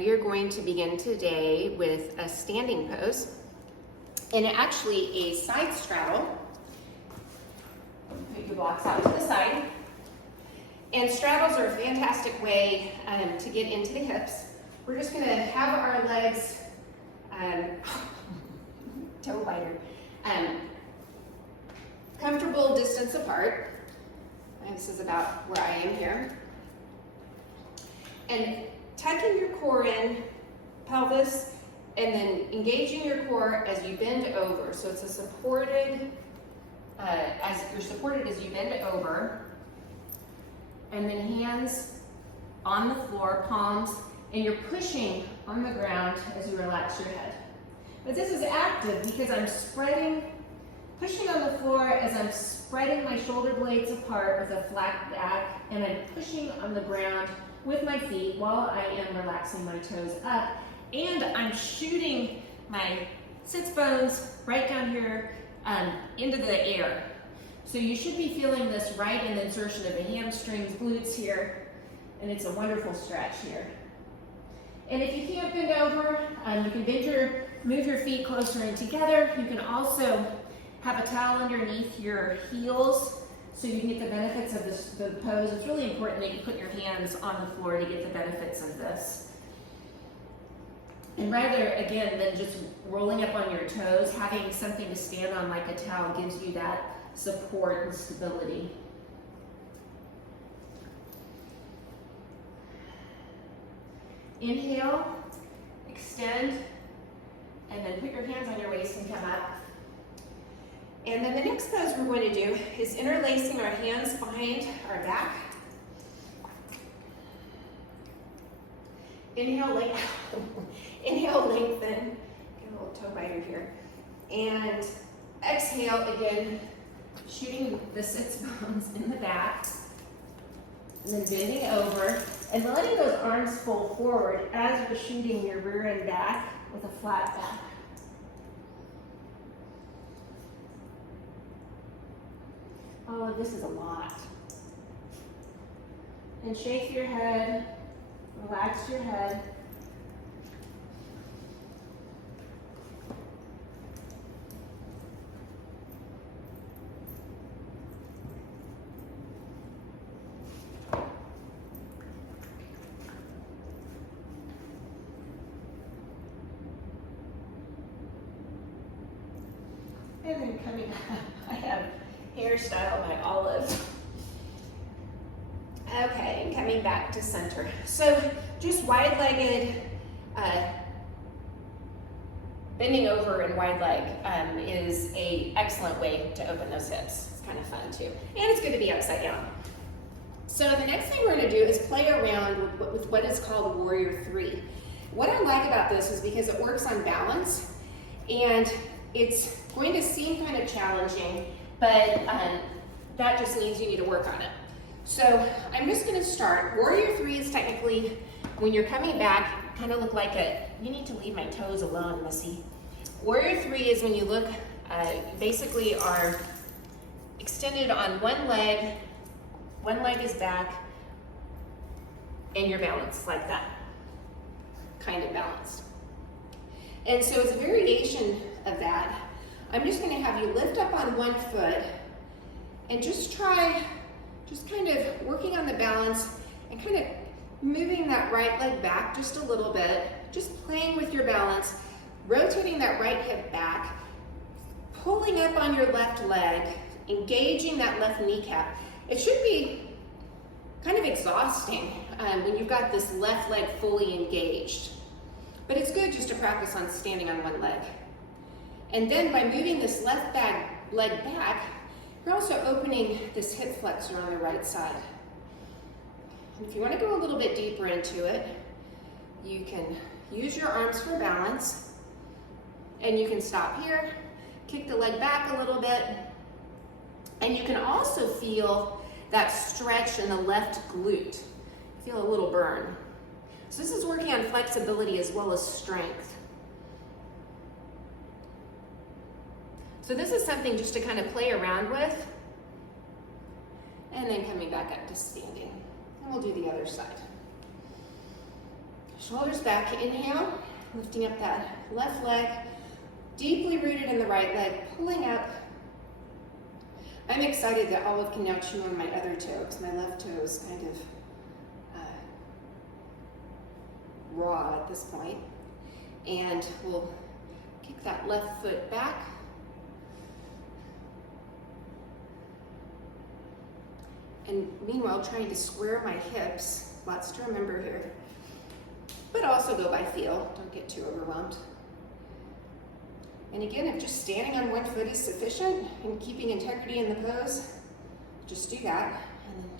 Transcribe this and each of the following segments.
we are going to begin today with a standing pose and actually a side straddle. Put your blocks out to the side. And straddles are a fantastic way to get into the hips. We're just going to have our legs, toe biter, comfortable distance apart. And this is about where I am here. And tucking your core in, pelvis, and then engaging your core as you bend over. So it's a supported, as you're supported as you bend over. And then hands on the floor, palms, and you're pushing on the ground as you relax your head. But this is active because I'm pushing on the floor as I'm spreading my shoulder blades apart with a flat back, and I'm pushing on the ground with my feet while I am relaxing my toes up. And I'm shooting my sits bones right down here into the air. So you should be feeling this right in the insertion of the hamstrings, glutes here, and it's a wonderful stretch here. And if you can't bend over, you can move your feet closer in together. You can also have a towel underneath your heels so you can get the benefits of the pose. It's really important that you put your hands on the floor to get the benefits of this. And rather, again, than just rolling up on your toes, having something to stand on like a towel gives you that support and stability. Inhale, extend, and then put your hands on your waist and come up. And then the next pose we're going to do is interlacing our hands behind our back. Inhale, inhale, lengthen. Get a little toe biter here. And exhale again, shooting the sits bones in the back. And then bending over and letting those arms fold forward as you're shooting your rear and back with a flat back. All of this is a lot. And shake your head, relax your head. And then coming up, I have hairstyle by Olive. Okay, and coming back to center. So just wide-legged, bending over and wide leg is an excellent way to open those hips. It's kind of fun too. And it's good to be upside down. So the next thing we're gonna do is play around with what is called Warrior 3. What I like about this is because it works on balance, and it's going to seem kind of challenging, but that just means you need to work on it. So I'm just going to start. Warrior 3 is technically when you're coming back, kind of look like you need to leave my toes alone, Missy. Warrior 3 is when you look, basically are extended on one leg is back, and you're balanced like that, kind of balanced. And so as a variation of that, I'm just going to have you lift up on one foot and just kind of working on the balance and kind of moving that right leg back just a little bit, just playing with your balance, rotating that right hip back, pulling up on your left leg, engaging that left kneecap. It should be kind of exhausting when you've got this left leg fully engaged, but it's good just to practice on standing on one leg. And then by moving this left leg back, you're also opening this hip flexor on the right side. And if you want to go a little bit deeper into it, you can use your arms for balance, and you can stop here, kick the leg back a little bit, and you can also feel that stretch in the left glute. Feel a little burn. So this is working on flexibility as well as strength. So this is something just to kind of play around with, and then coming back up to standing. And we'll do the other side. Shoulders back, inhale, lifting up that left leg, deeply rooted in the right leg, pulling up. I'm excited that Olive can now chew on my other toe because my left toe is kind of raw at this point. And we'll kick that left foot back. And meanwhile, trying to square my hips, lots to remember here, but also go by feel, don't get too overwhelmed. And again, if just standing on one foot is sufficient and keeping integrity in the pose, just do that, and then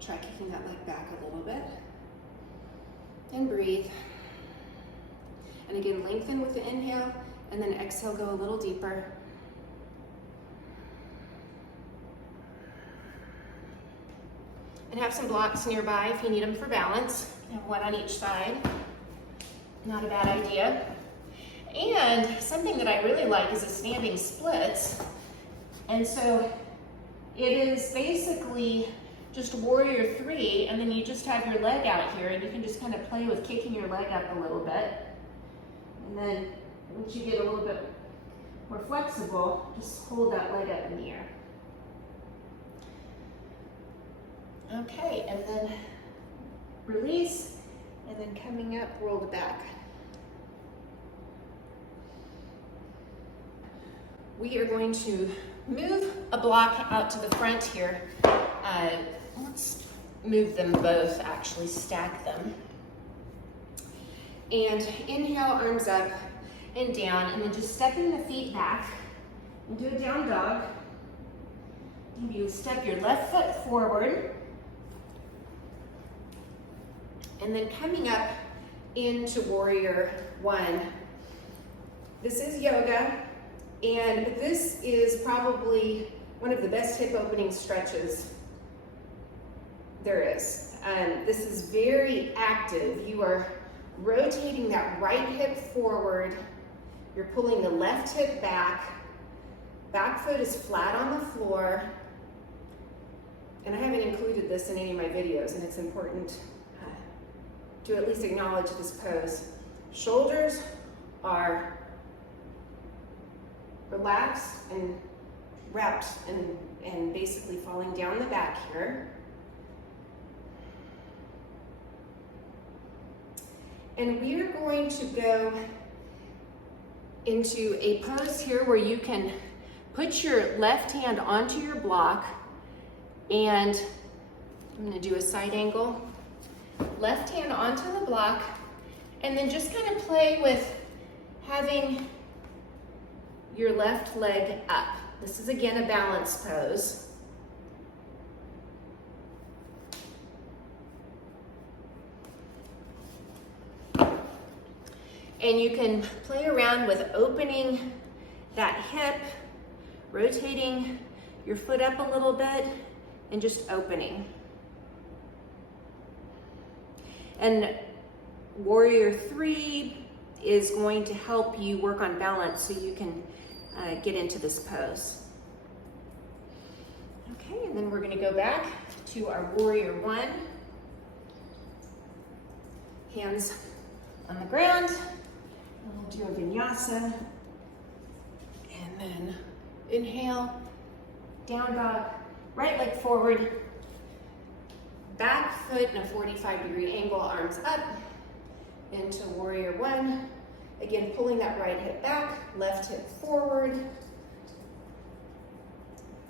try kicking that leg back a little bit. And breathe. And again, lengthen with the inhale, and then exhale, go a little deeper. And have some blocks nearby if you need them for balance. Have one on each side. Not a bad idea. And something that I really like is a standing split. And so it is basically just warrior three, and then you just have your leg out here, and you can just kind of play with kicking your leg up a little bit. And then once you get a little bit more flexible, just hold that leg up in the air. Okay, and then release, and then coming up, roll the back. We are going to move a block out to the front here. Let's move them both, actually stack them. And inhale, arms up and down, and then just stepping the feet back into a down dog. You step your left foot forward, and then coming up into warrior one. This is yoga, and this is probably one of the best hip opening stretches there is. This is very active. You are rotating that right hip forward. You're pulling the left hip back. Back foot is flat on the floor. And I haven't included this in any of my videos, and it's important to at least acknowledge this pose. Shoulders are relaxed and wrapped and basically falling down the back here. And we are going to go into a pose here where you can put your left hand onto your block, and I'm going to do a side angle. Left hand onto the block, and then just kind of play with having your left leg up. This is again a balance pose. And you can play around with opening that hip, rotating your foot up a little bit, and just opening. And warrior three is going to help you work on balance so you can get into this pose. Okay, and then we're going to go back to our warrior one. Hands on the ground. We'll do a vinyasa. And then inhale, down dog, right leg forward. Back foot in a 45-degree angle, arms up into warrior one. Again, pulling that right hip back, left hip forward.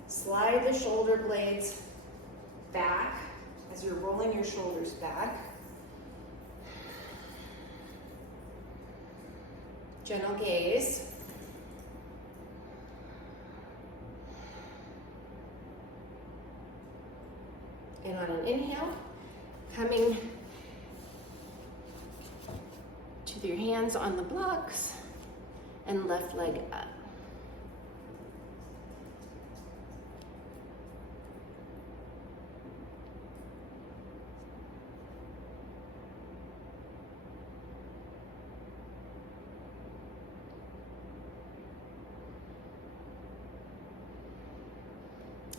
Slide the shoulder blades back as you're rolling your shoulders back. Gentle gaze. And on an inhale, coming to your hands on the blocks and left leg up.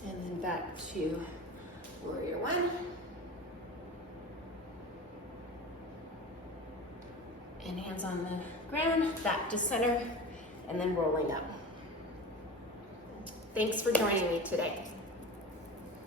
And then back to warrior one. And hands on the ground, back to center, and then rolling up. Thanks for joining me today.